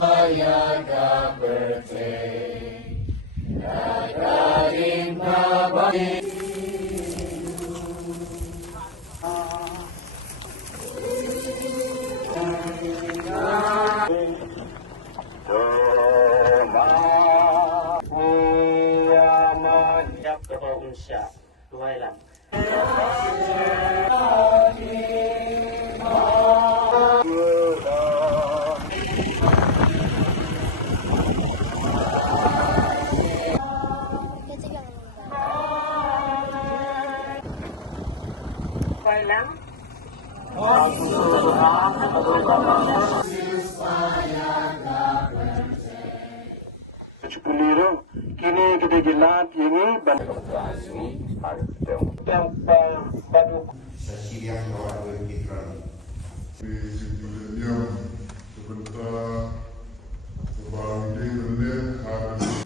Yaga birthday, Nagarin Nabali. Siya, tuway lang. Tuway lang. Puliro, kini kita jelat ini Yang awal kita yang sebentar sebangkit hari